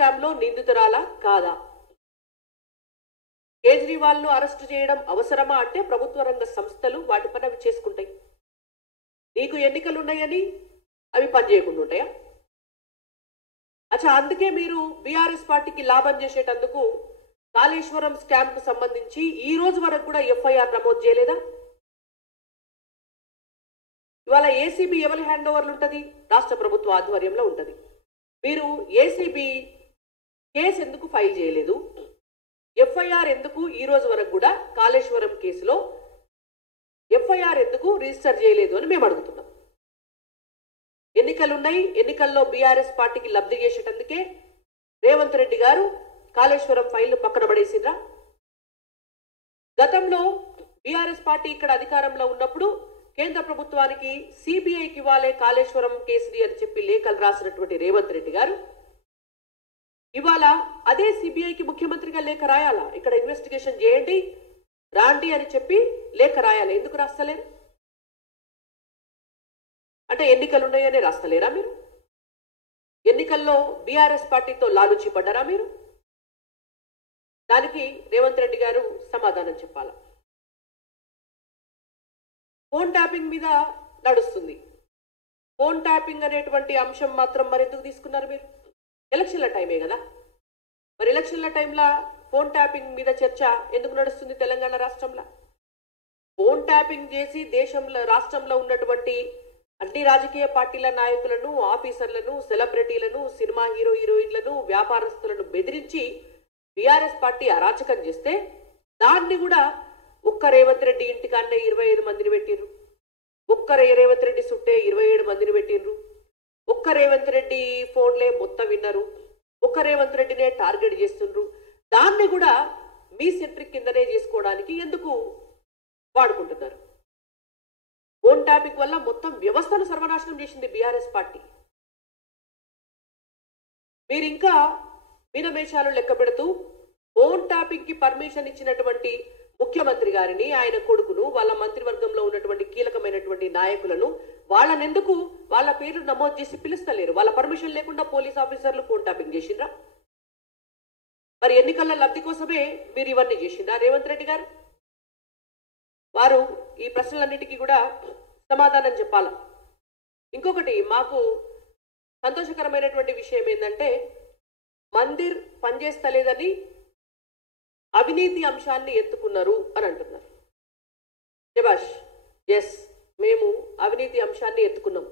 Scam లో నిందితురాలా కాదా? కేజ్రీవాల్ ను అరెస్టు చేయడం అవసరమా అంటే ప్రభుత్వ రంగ సంస్థలు వాటి పని అవి చేసుకుంటాయి. నీకు ఎన్నికలు ఉన్నాయని అవి పనిచేయకుండా ఉంటాయా? అచ్చా, అందుకే మీరు బీఆర్ఎస్ పార్టీకి లాభం చేసేటందుకు కాళేశ్వరం స్కామ్ కు సంబంధించి ఈ రోజు వరకు కూడా ఎఫ్ఐఆర్ నమోదు చేయలేదా? ఇవాళ ఏసీబీ ఎవరి హ్యాండ్ ఓవర్లు ఉంటుంది? రాష్ట్ర ప్రభుత్వ ఆధ్వర్యంలో ఉంటుంది. మీరు ఏసీబీ కేసు ఎందుకు ఫైల్ చేయలేదు? ఎఫ్ఐఆర్ ఎందుకు ఈ రోజు వరకు కూడా కాళేశ్వరం కేసులో ఎఫ్ఐఆర్ ఎందుకు రిజిస్టర్ చేయలేదు అని మేము అడుగుతున్నాం. ఎన్నికలున్నాయి, ఎన్నికల్లో బీఆర్ఎస్ పార్టీకి లబ్ధి చేసేటందుకే రేవంత్ రెడ్డి గారు కాళేశ్వరం ఫైల్ పక్కన పడేసిండ్రా? గతంలో బీఆర్ఎస్ పార్టీ ఇక్కడ అధికారంలో ఉన్నప్పుడు కేంద్ర ప్రభుత్వానికి సిబిఐకి ఇవ్వాలే కాళేశ్వరం కేసుని అని చెప్పి లేఖలు రాసినటువంటి రేవంత్ రెడ్డి గారు ఇవాళ అదే సిబిఐకి ముఖ్యమంత్రిగా లేఖ రాయాలా? ఇక్కడ ఇన్వెస్టిగేషన్ చేయండి రాండి అని చెప్పి లేఖ రాయాలి. ఎందుకు రాస్తలేరు? అంటే ఎన్నికలు ఉన్నాయని రాస్తలేరా మీరు? ఎన్నికల్లో బీఆర్ఎస్ పార్టీతో లాలుచి పడ్డారా మీరు? దానికి రేవంత్ రెడ్డి గారు సమాధానం చెప్పాలా. ఫోన్ ట్యాపింగ్ మీద నడుస్తుంది. ఫోన్ ట్యాపింగ్ అనేటువంటి అంశం మాత్రం మరి ఎందుకు తీసుకున్నారు మీరు? ఎలక్షన్ల టైమే కదా. మరి ఎలక్షన్ల టైంలో ఫోన్ ట్యాపింగ్ మీద చర్చ ఎందుకు నడుస్తుంది తెలంగాణ రాష్ట్రంలో? ఫోన్ ట్యాపింగ్ చేసి దేశంలో రాష్ట్రంలో ఉన్నటువంటి అన్ని రాజకీయ పార్టీల నాయకులను, ఆఫీసర్లను, సెలబ్రిటీలను, సినిమా హీరో హీరోయిన్లను, వ్యాపారస్తులను బెదిరించి బీఆర్ఎస్ పార్టీ అరాచకం చేస్తే దాన్ని కూడా ఒక్క రేవంత్ రెడ్డి ఇంటికాన్నే 25 మందిని పెట్టిర్రు. ఒక్క రేవంత్ రెడ్డి చుట్టే 27 మందిని పెట్టిర్రు. ఒక్క రేవంత్ రెడ్డి ఫోన్లే మొత్తం విన్నారు. ఒక్క రేవంత్ రెడ్డినే టార్గెట్ చేస్తుండ్రు. దాన్ని కూడా మీ సెంట్రిక్ కిందనే చేసుకోవడానికి ఎందుకు వాడుకుంటున్నారు? ఫోన్ ట్యాపింగ్ వల్ల మొత్తం వ్యవస్థను సర్వనాశనం చేసింది బీఆర్ఎస్ పార్టీ. మీరు ఇంకా మీనమేషాలు లెక్క పెడుతూ ఫోన్ ట్యాపింగ్ కి పర్మిషన్ ఇచ్చినటువంటి ముఖ్యమంత్రి గారిని, ఆయన కొడుకును, వాళ్ళ మంత్రివర్గంలో ఉన్నటువంటి కీలకమైనటువంటి నాయకులను వాళ్ళనెందుకు వాళ్ళ పేర్లు నమోదు చేసి పిలుస్తలేరు? వాళ్ళ పర్మిషన్ లేకుండా పోలీస్ ఆఫీసర్లు ఫోన్ ట్యాపింగ్ చేసిండ్రా? మరి ఎన్నికల లబ్ధి కోసమే మీరు ఇవన్నీ చేసిండ్రా రేవంత్ రెడ్డి గారు? వారు ఈ ప్రశ్నలన్నిటికీ కూడా సమాధానం చెప్పాలి. ఇంకొకటి మాకు సంతోషకరమైనటువంటి విషయం ఏంటంటే మందిర్ పనిచేస్తలేదని అవినీతి అంశాన్ని ఎత్తుకున్నారు అని అంటున్నారు. శభాష్, ఎస్, మేము అవినీతి అంశాన్ని ఎత్తుకున్నాం.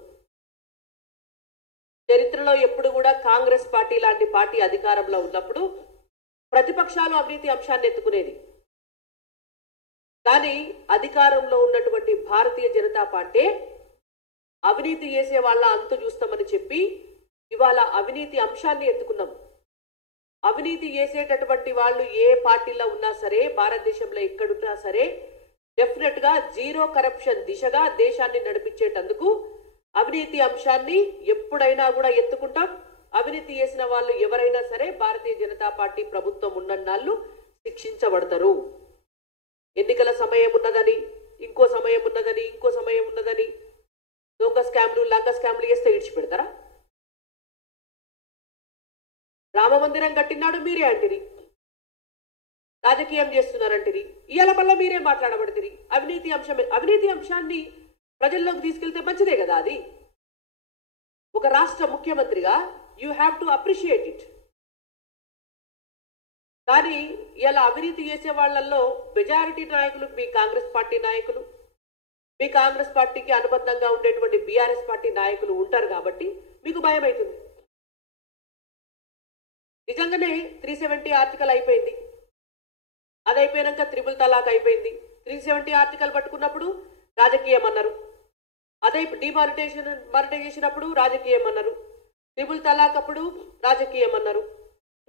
చరిత్రలో ఎప్పుడు కూడా కాంగ్రెస్ పార్టీ లాంటి పార్టీ అధికారంలో ఉన్నప్పుడు ప్రతిపక్షాలు అవినీతి అంశాన్ని ఎత్తుకునేది. కానీ అధికారంలో ఉన్నటువంటి భారతీయ జనతా పార్టీ అవినీతి చేసే వాళ్ళ అంతు చూస్తామని చెప్పి ఇవాళ అవినీతి అంశాన్ని ఎత్తుకున్నాం. అవినీతి చేసేటటువంటి వాళ్ళు ఏ పార్టీలో ఉన్నా సరే, భారతదేశంలో ఎక్కడున్నా సరే, డెఫినెట్ గా జీరో కరప్షన్ దిశగా దేశాన్ని నడిపించేటందుకు అవినీతి అంశాన్ని ఎప్పుడైనా కూడా ఎత్తుకుంటాం. అవినీతి చేసిన వాళ్ళు ఎవరైనా సరే భారతీయ జనతా పార్టీ ప్రభుత్వం ఉన్నన్నాళ్ళు శిక్షించబడతారు. ఎన్నికల సమయం ఉన్నదని, ఇంకో సమయం ఉన్నదని, ఇంకో సమయం ఉన్నదని దొంగ స్కామ్లు, లంగ స్కామ్లు చేస్తే విడిచిపెడతారా? రామ మందిరం కట్టినాడు మీరే అంటిరి, రాజకీయం చేస్తున్నారంటిరి. ఇవాళ మళ్ళీ మీరే మాట్లాడబడితిరి. అవినీతి అంశాన్ని ప్రజల్లోకి తీసుకెళ్తే మంచిదే కదా. అది ఒక రాష్ట్ర ముఖ్యమంత్రిగా you have to appreciate it. కానీ ఇలా అవినీతి చేసే వాళ్ళల్లో మెజారిటీ నాయకులు మీ కాంగ్రెస్ పార్టీ నాయకులు, మీ కాంగ్రెస్ పార్టీకి అనుబంధంగా ఉండేటువంటి బీఆర్ఎస్ పార్టీ నాయకులు ఉంటారు కాబట్టి మీకు భయం అవుతుంది. నిజంగానే 370 ఆర్టికల్ అయిపోయింది. అది అయిపోయాక త్రిపుల్ తలాక్ అయిపోయింది. 370 ఆర్టికల్ పట్టుకున్నప్పుడు రాజకీయం అన్నారు. అదే డిమానిటైజేషన్ అప్పుడు రాజకీయం అన్నారు. త్రిపుల్ తలాక్ అప్పుడు రాజకీయం అన్నారు.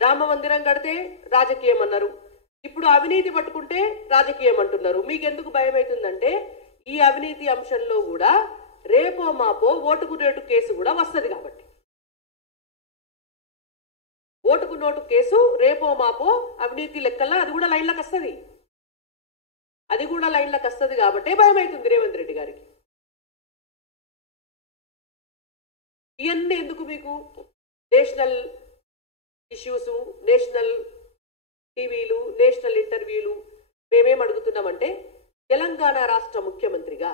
రామ మందిరం కడితే రాజకీయం అన్నారు. ఇప్పుడు అవినీతి పట్టుకుంటే రాజకీయం అంటున్నారు. మీకు ఎందుకు భయం అవుతుందంటే ఈ అవినీతి అంశంలో కూడా రేపో మాపో ఓటుకు రేటు కేసు కూడా వస్తుంది కాబట్టి. ఓటుకు నోటు కేసు రేపో మాపో అవినీతి లెక్కల్లో అది కూడా లైన్లకు వస్తుంది. అది కూడా లైన్లకు వస్తుంది కాబట్టి భయం అవుతుంది రేవంత్ రెడ్డి గారికి. ఇవన్నీ ఎందుకు మీకు? నేషనల్ ఇష్యూస్, నేషనల్ టీవీలు, నేషనల్ ఇంటర్వ్యూలు మేమేం అడుగుతున్నామంటే, తెలంగాణ రాష్ట్ర ముఖ్యమంత్రిగా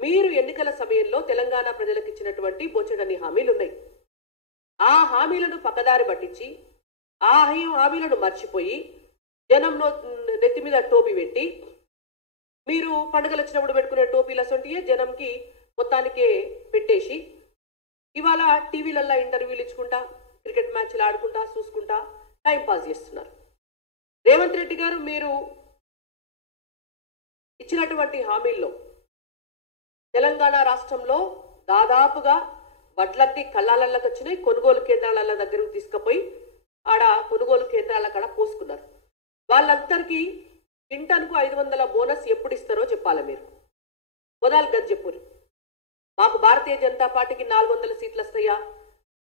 మీరు ఎన్నికల సమయంలో తెలంగాణ ప్రజలకు ఇచ్చినటువంటి బొచ్చడని హామీలు ఉన్నాయి. ఆ హామీలను పక్కదారి పట్టించి ఆ హామీలను మర్చిపోయి జనంలో నెత్తి మీద టోపీ పెట్టి, మీరు పండుగలు వచ్చినప్పుడు పెట్టుకునే టోపీలు అసొంటియే జనంకి మొత్తానికే పెట్టేసి ఇవాళ టీవీలల్లో ఇంటర్వ్యూలు ఇచ్చుకుంటా, క్రికెట్ మ్యాచ్లు ఆడుకుంటా చూసుకుంటా టైం పాస్ చేస్తున్నారు. రేవంత్ రెడ్డి గారు మీరు ఇచ్చినటువంటి హామీల్లో తెలంగాణ రాష్ట్రంలో దాదాపుగా వడ్లన్నీ కళ్ళాలకి వచ్చినాయి. కొనుగోలు కేంద్రాల దగ్గరకు తీసుకుపోయి ఆడ కొనుగోలు కేంద్రాల కాడ పోసుకున్నారు. వాళ్ళందరికీ క్వింటాన్కు 500 బోనస్ ఎప్పుడు ఇస్తారో చెప్పాలి మీరు. మొదలు గది చెప్పురు. మాకు భారతీయ జనతా పార్టీకి 400 సీట్లు వస్తాయా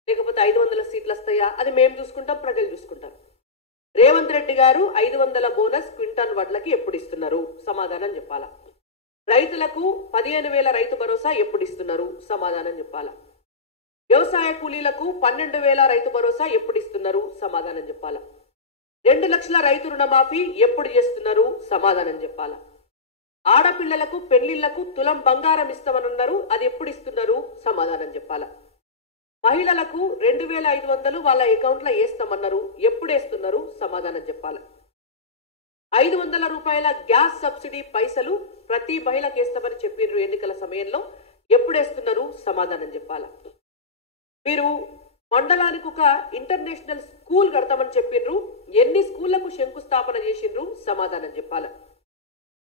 లేకపోతే 500 సీట్లు వస్తాయా అది మేము చూసుకుంటాం, ప్రజలు చూసుకుంటారు. రేవంత్ రెడ్డి గారు 500 బోనస్ క్వింటాన్ వడ్లకి ఎప్పుడు ఇస్తున్నారు సమాధానం చెప్పాలా. రైతులకు 15,000 రైతు భరోసా ఎప్పుడు ఇస్తున్నారు సమాధానం చెప్పాలా. వ్యవసాయ కూలీలకు 12,000 రైతు భరోసా ఎప్పుడు ఇస్తున్నారు సమాధానం చెప్పాలా. 2 లక్షల రైతు రుణమాఫీ ఎప్పుడు చేస్తున్నారు సమాధానం చెప్పాలా. ఆడపిల్లలకు పెళ్లిళ్లకు తులం బంగారం ఇస్తామన్నారు, అది ఎప్పుడు ఇస్తున్నారు సమాధానం చెప్పాలా. మహిళలకు 2,500 వాళ్ళ అకౌంట్లో వేస్తామన్నారు, ఎప్పుడు వేస్తున్నారు సమాధానం చెప్పాలా. 500 రూపాయల గ్యాస్ సబ్సిడీ పైసలు ప్రతి మహిళకి వేస్తామని చెప్పిర్రు ఎన్నికల సమయంలో, ఎప్పుడు వేస్తున్నారు సమాధానం చెప్పాలా. మీరు మండలానికి ఒక ఇంటర్నేషనల్ స్కూల్ కడతామని చెప్పిర్రు, ఎన్ని స్కూళ్లకు శంకుస్థాపన చేసిండ్రు సమాధానం చెప్పాలా.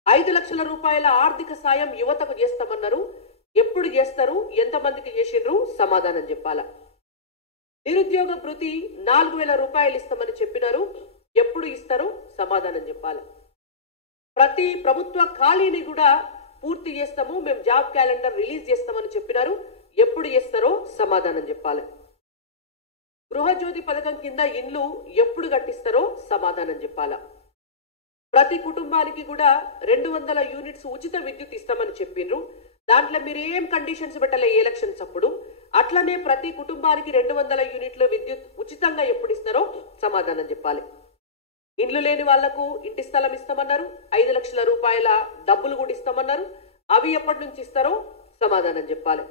5 లక్షల రూపాయల ఆర్థిక సాయం యువతకు చేస్తామన్నారు, ఎప్పుడు చేస్తారు, ఎంతమందికి చేసిండ్రు సమాధానం చెప్పాలా. నిరుద్యోగ భృతి 4,000 రూపాయలు ఇస్తామని చెప్పినారు, ఎప్పుడు ఇస్తారు సమాధానం చెప్పాలి. ప్రతి ప్రభుత్వ ఖాళీని కూడా పూర్తి చేస్తాము, మేము జాబ్ క్యాలెండర్ రిలీజ్ చేస్తామని చెప్పినారు, ఎప్పుడు చేస్తారో సమాధానం చెప్పాలి. గృహజ్యోతి పథకం కింద ఇండ్లు ఎప్పుడు కట్టిస్తారో సమాధానం చెప్పాలా. ప్రతి కుటుంబానికి కూడా 200 యూనిట్స్ ఉచిత విద్యుత్ ఇస్తామని చెప్పిండ్రు, దాంట్లో మీరు ఏం కండిషన్స్ పెట్టలే ఎలక్షన్స్ అప్పుడు. అట్లనే ప్రతి కుటుంబానికి 200 యూనిట్ల విద్యుత్ ఉచితంగా ఎప్పుడు ఇస్తారో సమాధానం చెప్పాలి. ఇండ్లు లేని వాళ్లకు ఇంటి స్థలం ఇస్తామన్నారు, 5 లక్షల రూపాయల డబ్బులు కూడా ఇస్తామన్నారు, అవి ఎప్పటి నుంచి ఇస్తారో సమాధానం చెప్పాలి.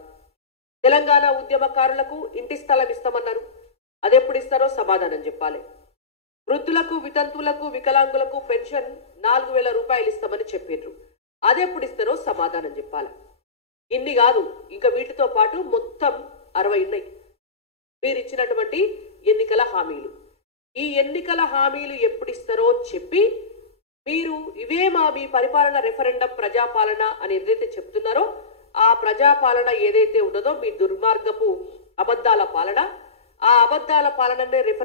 తెలంగాణ ఉద్యమకారులకు ఇంటి స్థలం ఇస్తామన్నారు, అది ఎప్పుడు ఇస్తారో సమాధానం చెప్పాలి. వృద్ధులకు, వితంతువులకు, వికలాంగులకు పెన్షన్ 4,000 రూపాయలు ఇస్తామని చెప్పిండ్రు, అది ఎప్పుడు ఇస్తారో సమాధానం చెప్పాలి. ఇన్ని కాదు, ఇంకా వీటితో పాటు మొత్తం 60 ఉన్నాయి మీరు ఇచ్చినటువంటి ఎన్నికల హామీలు. ఈ ఎన్నికల హామీలు ఎప్పుడు ఇస్తారో చెప్పి మీరు ఇవే మీ పరిపాలన రెఫరెండం ప్రజాపాలన అని ఏదైతే చెప్తున్నారో ఆ ప్రజాపాలన ఏదైతే ఉన్నదో మీ దుర్మార్గపు అబద్ధాల పాలన, ఆ అబద్ధాల పాలననే రెఫరెండం